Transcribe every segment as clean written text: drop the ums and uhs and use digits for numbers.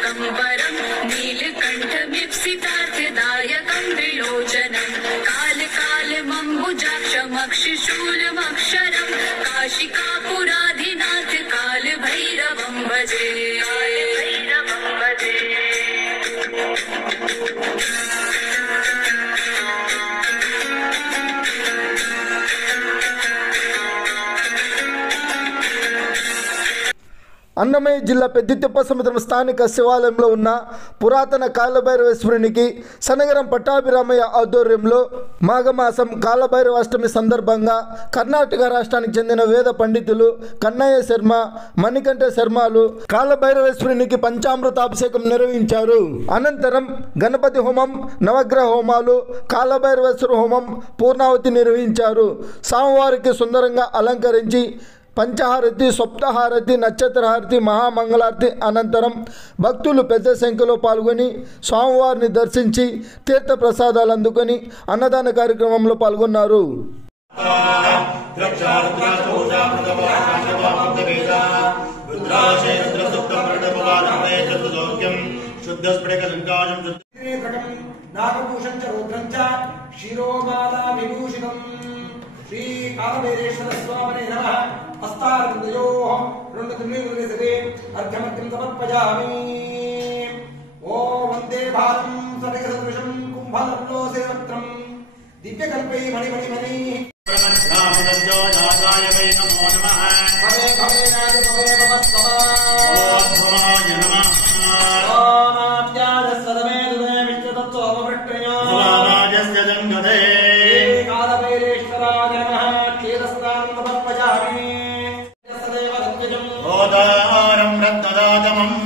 तारकं वरं नीलकण्ठमीप्सितार्थदायकं विलोचनं कालकालमम्बुजाक्षमक्षिशूलमक्षरं काशिकापुराधिनाथ कालभैरवं भजे అన్నమయ్య జిల్లా పెద్దితిప్ప సముద్రం స్థానిక శివాలయంలో ఉన్న పురాతన కాలభైరవేశ్వరునికి సనగరం పట్టాభిరామయ్య ఆధ్వర్యంలో మాఘమాసం కాలభైరవాష్టమి సందర్భంగా కర్ణాటక రాష్ట్రానికి చెందిన వేద పండితులు కన్నయ్య శర్మ, మణికంఠ శర్మలు కాలభైరవేశ్వరునికి పంచామృతాభిషేకం నిర్వహించారు. అనంతరం గణపతి హోమం, నవగ్రహ హోమాలు, కాలభైరవేశ్వర హోమం, పూర్ణావతి నిర్వహించారు. స్వామివారికి సుందరంగా అలంకరించి పంచహారతి, సప్తహారతి, నక్షత్రహారతి, మహామంగళారతి అనంతరం భక్తులు పెద్ద సంఖ్యలో పాల్గొని స్వామివారిని దర్శించి తీర్థ ప్రసాదాలు అందుకొని అన్నదాన కార్యక్రమంలో పాల్గొన్నారు. श्री कालभैरेश्वर स्वामिने नमः हस्तारविन्दयोः रुण्डतुण्डीकृते अर्घ्यमर्घ्यं समर्पयामि। ओम वन्दे भारतं सदृशं कुम्भललोसेवत्रं दिव्यकल्पै मणिमणिमणि ब्रह्मज्ञानजोजाय वै नमो नमः। भवे भवेनाय भवे भवस्तवा ओम भवाय नमः। ओम आद्यादसदमे दुमे विष्णुतत्त्वमवृष्टयो राजस्य जङ्गते गोदारं रत्नदातमम्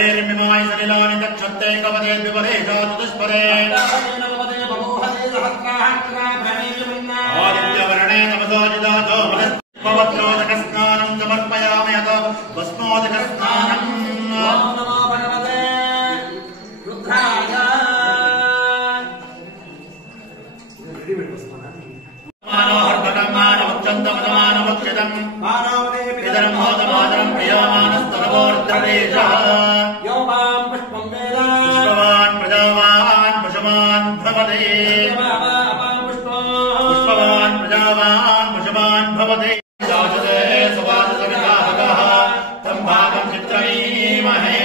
वैर्मिमाय सलिलानि दक्षन्ते कवदे विपदे जातुष्पदे आदित्यवर्णे तमसोजिदातो पवत्रोदकस्नानं समर्पयामि अथ भस्मोदकस्नानम् नमो भगवते रुद्राय मानोहर्भटं मानवच्चन्दमदमानवक्षितम् इदरं मोदमादरं प्रियमानस्तनवोर्धदेशः यो मां पुष्पं वेद पुष्पवान् प्रजावान् पशुमान् भवते पुष्पवान् प्रजावान् पशुमान् भवते जाजते सुवासविधाहकः तं भागं चित्रमीमहे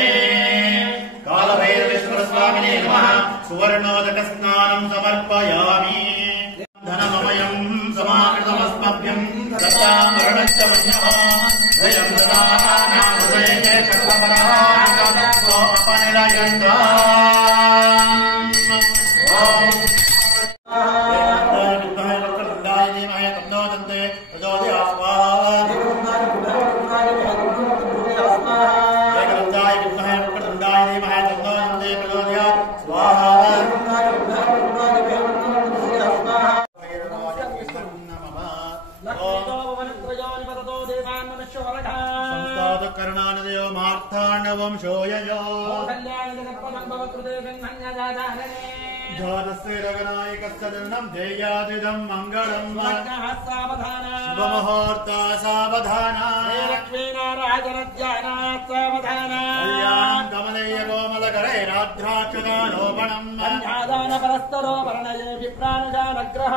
कालभैरवेश्वरस्वामिने नमः सुवर्णोदकस्नानं समर्पयामि धनमयं समाकृतमस्मभ्यं दत्तामरणश्च मन्यः भयं ददानामृतये चक्रपराणो अपनिलयन्ताम् वक्रतुण्डाय धीमहि तन्नो दन्ते प्रचोदयात् स्वाहा एकदन्ताय विद्महे वक्रतुण्डाय धीमहि तन्नो दन्ते प्रचोदयात् स्वाहा कर्णानदयो मार्थाण्डवंशोययो जातस्य रगनायकस्य जन्मं ध्येयादिदं मङ्गलम् शुभमुहूर्ता सावधाना लक्ष्मीनारायणध्यानात् सावधाना कल्याणं कमलेय कोमलकरैराध्राक्षदारोपणम् परस्तरो वर्णये विप्राणजानग्रह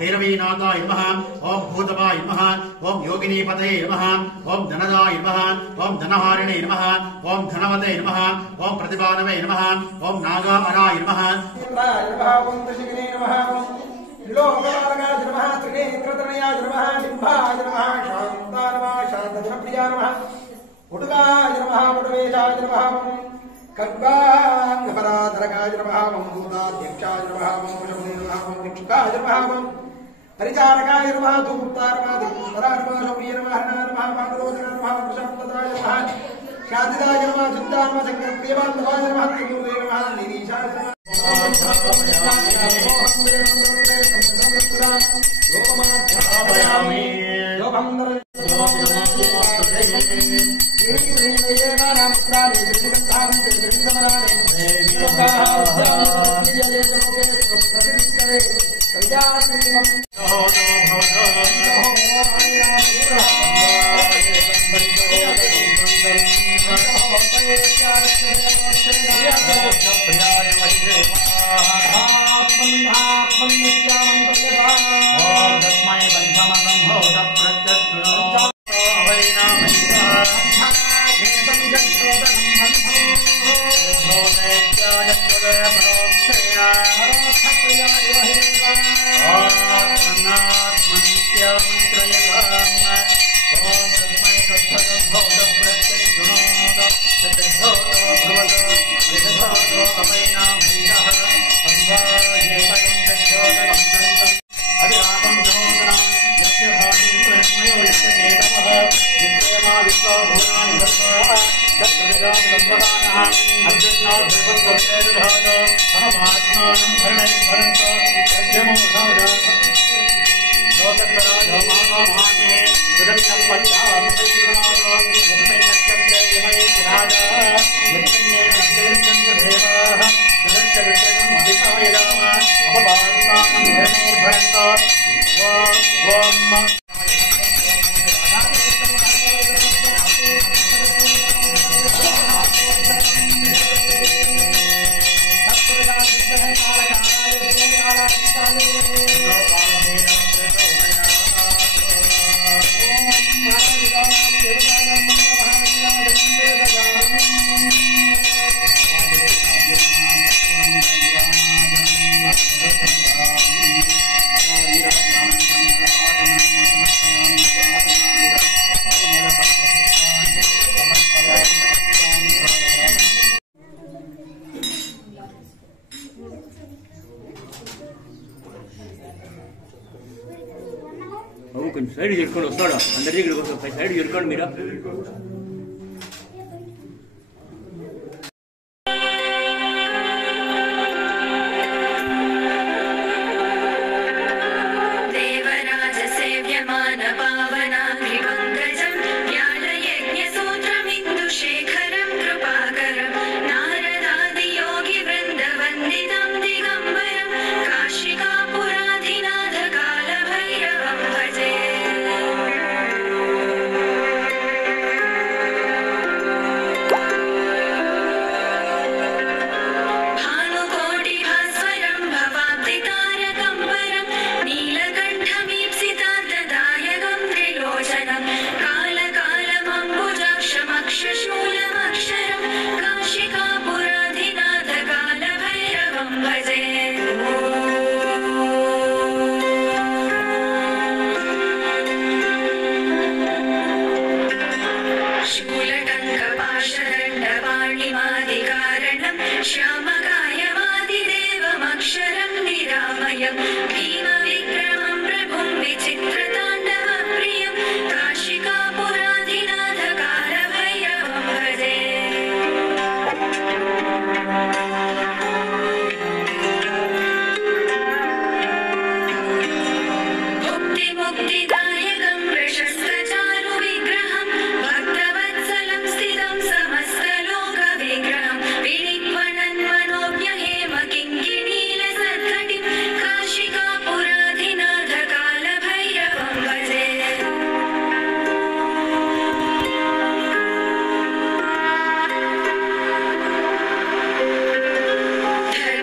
भैरवीनाथाय नमः ओं भूतपाय नमः ओं योगिनीपतये नमः ओं धनदाय नमः ओं धनहारिणे नमः ओं धनवते नमः ओं प्रतिभानवे नमः ओं नागामराय नमः ओं दशगिने नमः लोकपालकाय नमः त्रिनेत्रतनयाय नमः डिम्बाय नमः शान्ताय नमः शान्तजनप्रियाय नमः उडुकाय नमः उडवेशाय नमः खड्गाङ्गपराधरकाय नमः भूताध्यक्षाय नमः भिक्षुकाय नमः परिचारकाय नमः धूप्ताय नमः दिक्पराय नमः शौर्ये नमः हरणाय नमः पाण्डुलोचनाय नमः प्रशान्तताय नमः शान्तिदाय नमः शुद्धाय नमः शङ्करप्रियबान्धवाय नमः त्रिगुरुवे नमः निरीशाय नमः अद्यन्नाथ भगवन्तो वेदधातो अहमात्मानं भरणैर्भरन्तो यज्ञमो धादा लोकत्राधो मानोमाने सुदर्शनं पच्चामपैर्नादो यत्पैनक्कम्ये यमये राजा यत्पन्नेन अग्निरञ्जन्त देवाः सुदर्शवित्रगम् अभिकायदाम अहमात्मानं भरणैर्भरन्तो ओम కొంచెం సైడ్ చెరుకొని వస్తాడు అందరి దగ్గరికి వస్తాడు సైడ్ చెరుకోండి మీరు श्यामकायवादिदेवमक्षरं निरामयं भीमविक्रमं प्रभुं विचित्रताण्डवप्रियं काशिकापुराधिनाथकालभैरवं भजे मुक्तिदायकं प्रशस्तचारुविग्रहं भक्तवत्सलं स्थितं समस्तलोकविग्रहं विनिक्वणन् मनोज्ञहेम किङ्किणीलसद्घटिं काशिकापुराधिनाथकालभैरवं भजे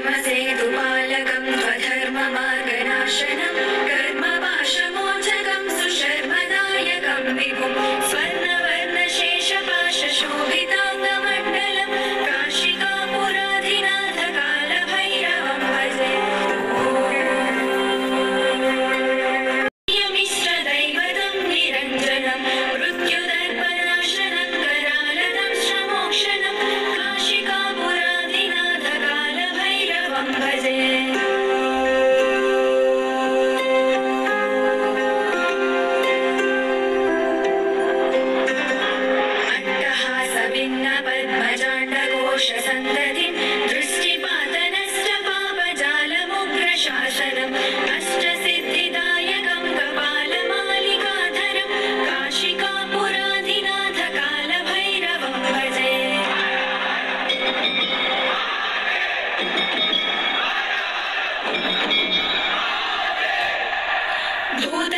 धर्मसेतुपालकं स्वधर्ममार्गनाशनं कर्मपाशमोचकं सुशर्मदायकं विभुं स्वर्णवर्णशेषपाशशोभिताङ्गमण्डलं काशिकापुराधिनाथकालभैरवं भजे मिश्रदैवतं निरञ्जनं मृत्युदर्पनाशनं करालदंशमोक्षणं काशिकापुराधिनाथकालभैरवं भजे पद्मजाण्डकोशसन्ततिं दृष्टिपातनष्टपापजालमुग्रशासनम् अष्टसिद्धिदायकं कपालमालिकाधरं काशिकापुराधिनाथकालभैरवं भजे भूत